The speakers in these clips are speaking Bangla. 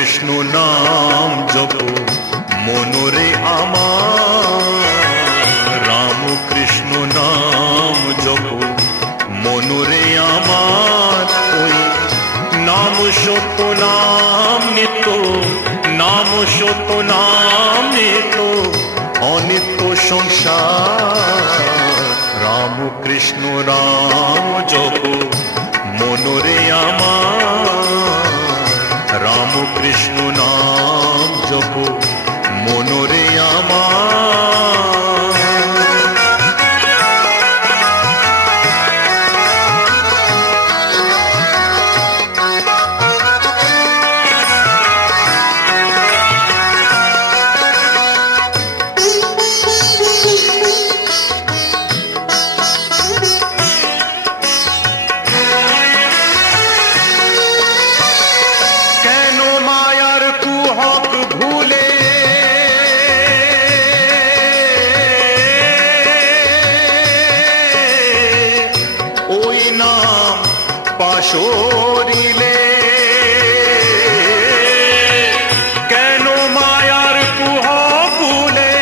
কৃষ্ণ নাম জপ মনরে আমার, রাম কৃষ্ণ নাম জপ মনরে আমার। ওই নাম সত্য নাম নিত্য, নাম সত্য নাম নিত্য, অনিত্য সংসার। রাম কৃষ্ণ রাম জপ মনরে আমার, রাম কৃষ্ণ নাম জপ মনরে আমার। পাশরিলে কেন মায়ার কুহ ভুলে,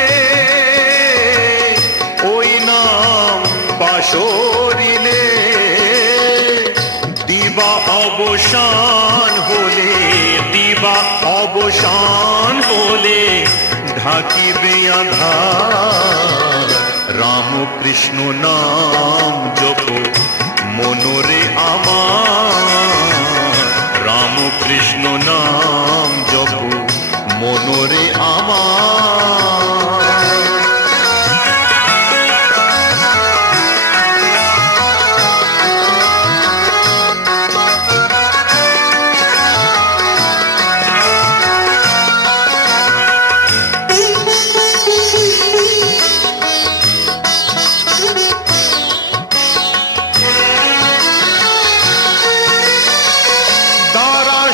ওই নাম পাশরিলে দিবা অবসান হলে, দিবা অবসান হলে ঢাকিবে আঁধার। রাম কৃষ্ণ নাম জপ মনরে আমার, রাম কৃষ্ণ নাম জপ মনরে আমার।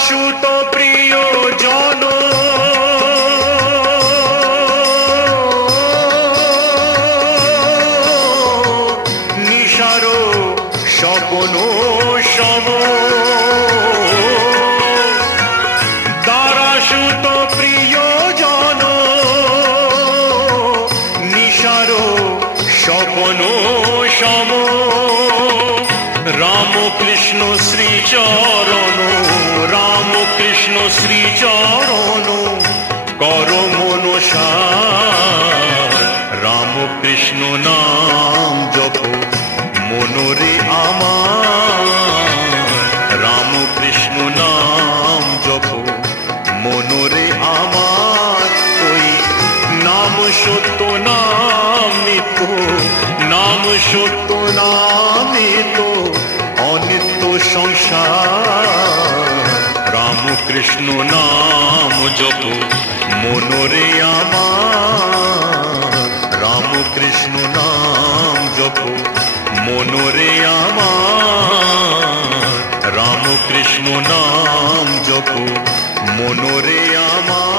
সুত প্রিয় জন নিশারো স্বপ্ন সম, দারাসুত প্রিয় জন নিশারো স্বপ্ন সম। রাম কৃষ্ণ শ্রীচরণ, রাম কৃষ্ণ শ্রীচরণ কর মনসার। রাম কৃষ্ণ নাম জপ মনরে আমার, রাম কৃষ্ণ নাম জপ মনরে আমার। ওই নাম সত্য নাম নিত্য, নাম সত্য নাম নিত্য, অনিত্য সংসার। রাম কৃষ্ণ নাম জপ মনরে আমার, রাম কৃষ্ণ নাম জপ মনরে আমার, রাম কৃষ্ণ নাম জপ মনরে আমার।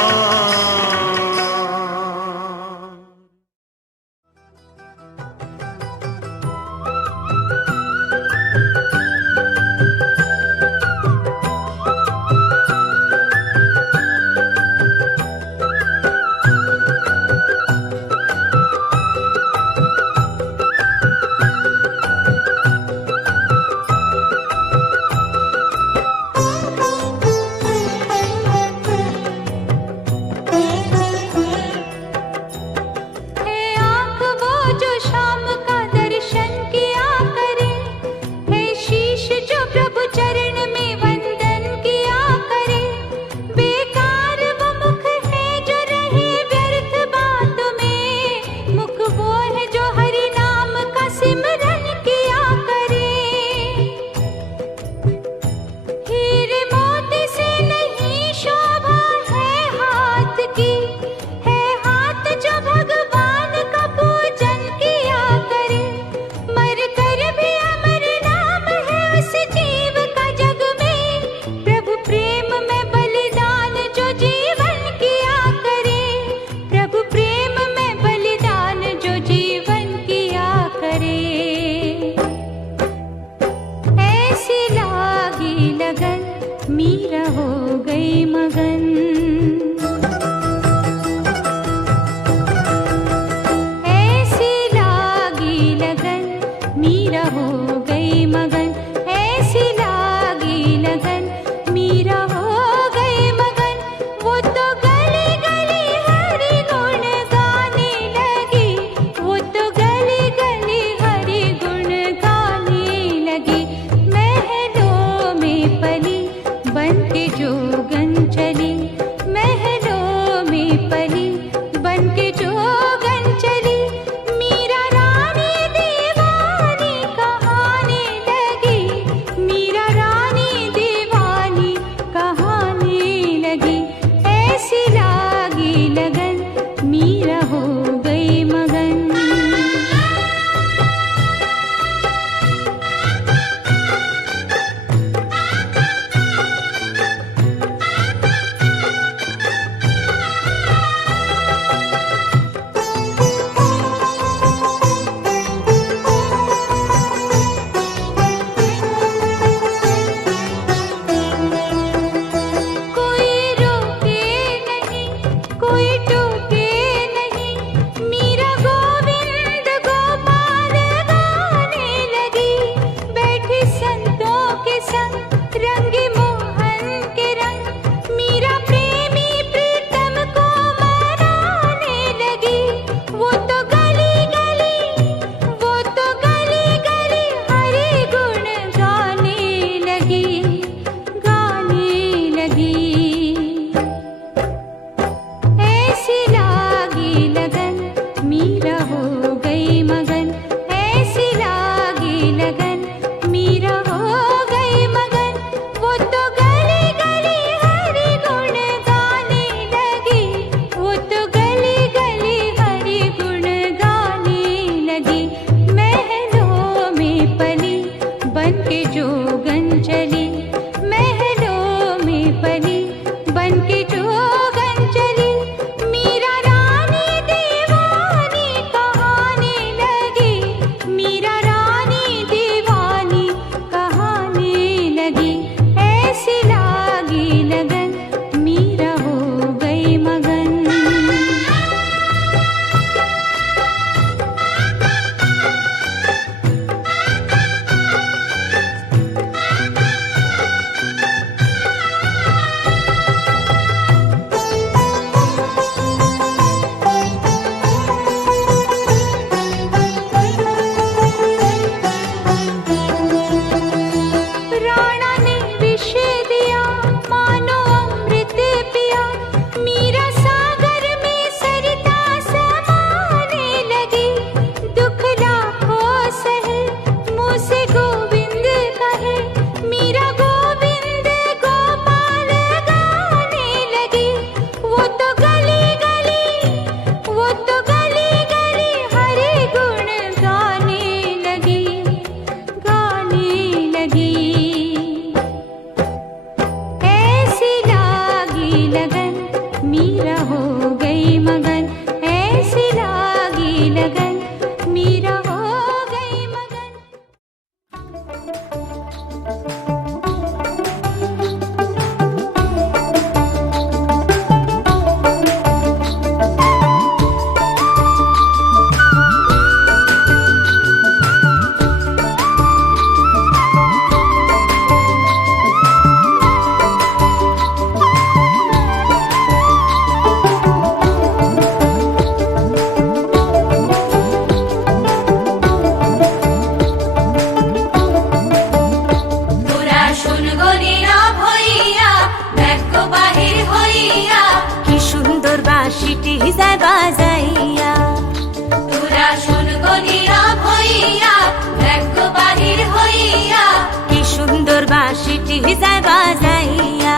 বাঁশিটি যায় বাজাইয়া।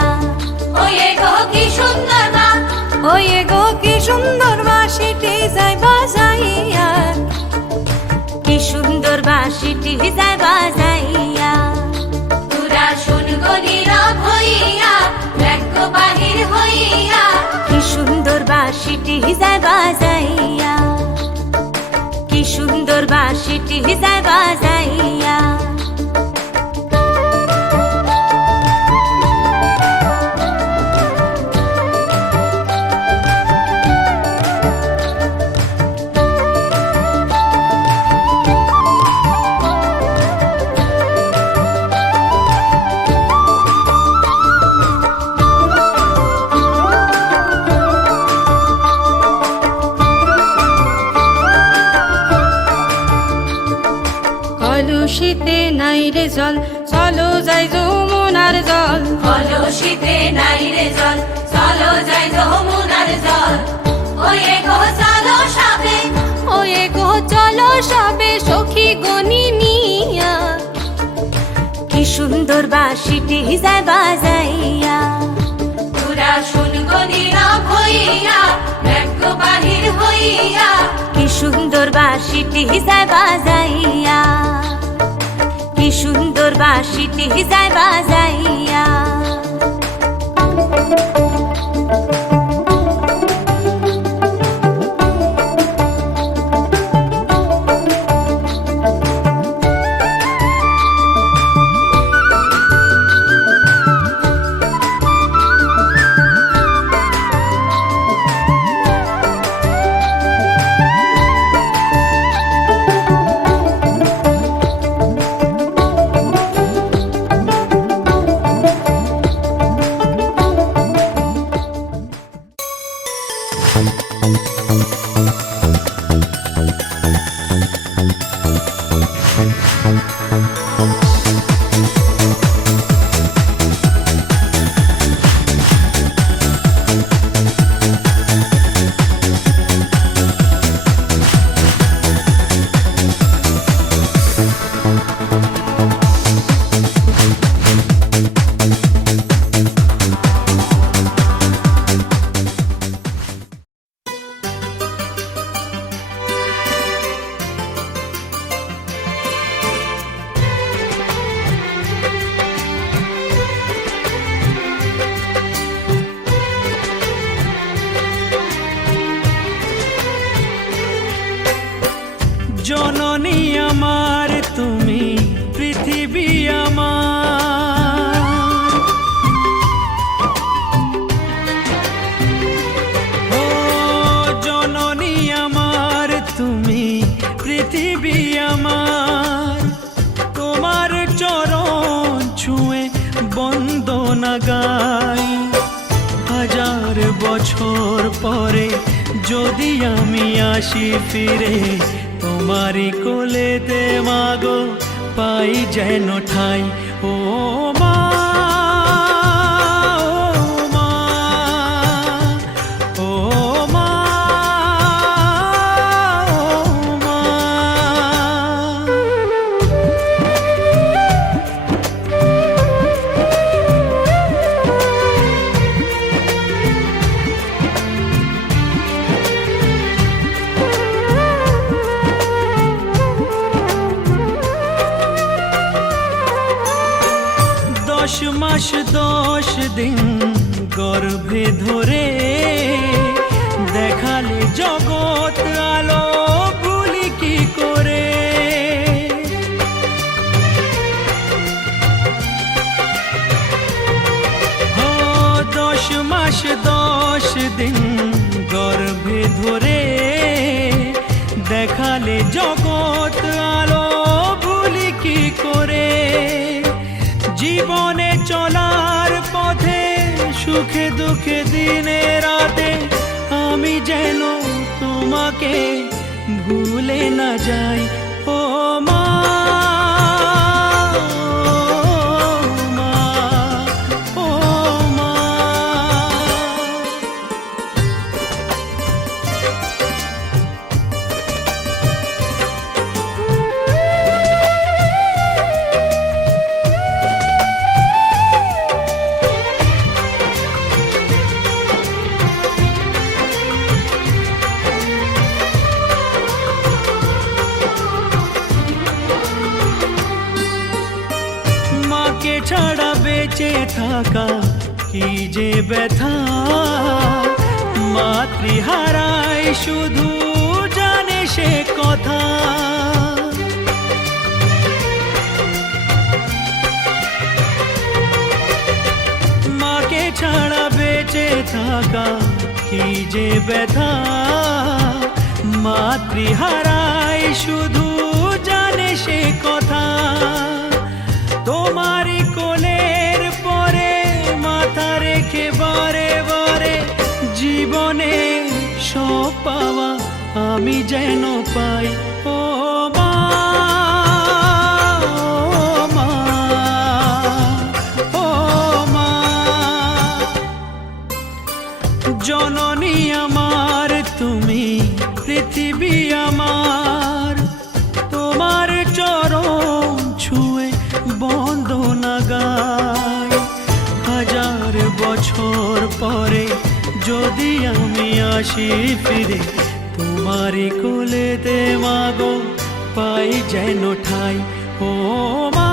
ওয়ে গো কি সুন্দর মা, ওয়ে গো কি সুন্দর বাঁশিটি যায় বাজাইয়া, কি সুন্দর বাঁশিটি যায় বাজাইয়া। তোরা শুন গো নীরব হইয়া, ব্যাঘ্র বাহির হইয়া, কি সুন্দর বাঁশিটি যায় বাজাইয়া, কি সুন্দর বাঁশিটি যায় বাজাইয়া। কলুষিতে নাই রে জল, চলো যাই যমুনার জল। কলসিতে নাই রে জল, চলো যাই যমুনার জল। ওয়ে গো চলো সবে, ওয়ে গো চলো সবে সখী গনি নিয়া, কি সুন্দর বাঁশিটি যায় বাজাইয়া। তোরা শুন গো নীরব হইয়া, ব্যাঘ্র বাহির হইয়া, কি সুন্দর বাঁশিটি যায় বাজাইয়া, কি সুন্দর বাঁশিটি যায় বাজাইয়া। জননী আমার তুমি, পৃথিবী আমার, ও জননী আমার তুমি, পৃথিবী আমার। তোমার চরণ ছুঁয়ে বন্দনা গাই, হাজার বছর পরে যদি আমি আসি ফিরে, তোমারি কোলেতে মাগো পাই যেন ঠাই। ও মা, ও মা, ও মা, ও মা। দশ মাস 10 দিন গর্ভে ধরে, দেখালে জগৎ আলো ভুলি কি করে। 10 মাস 10 দিন গর্ভে ধরে, দেখালে জগৎ আলো ভুলি কি করে। জীবনে চলার পথে সুখে দুঃখে দিনে রাতে, আমি যেন তোমাকে ভুলে না যাই। ও মা, ও মা, ও মা। ছাড়া বেঁচে থাকা কি যে ব্যথা, মাতৃহারাই শুধু জানে সে কথা। মাকে ছাড়া বেঁচে থাকা কি যে ব্যথা, মাতৃহারাই শুধু জানে সে কথা। তোমারই কোলের পরে মাথা রেখে বারে বারে জীবনে সব পাওয়া আমি যেন পাই। ও মা, ও মা, ও মা, জননী আমার তুমি, পৃথিবী আমার, তোমার চরণ ছুঁয়ে বন্দনা গাই। হাজার বছর পরে যদি আমি আসি ফিরে, তোমারই কোলেতে মাগো পাই যেন ঠাই। ও মা,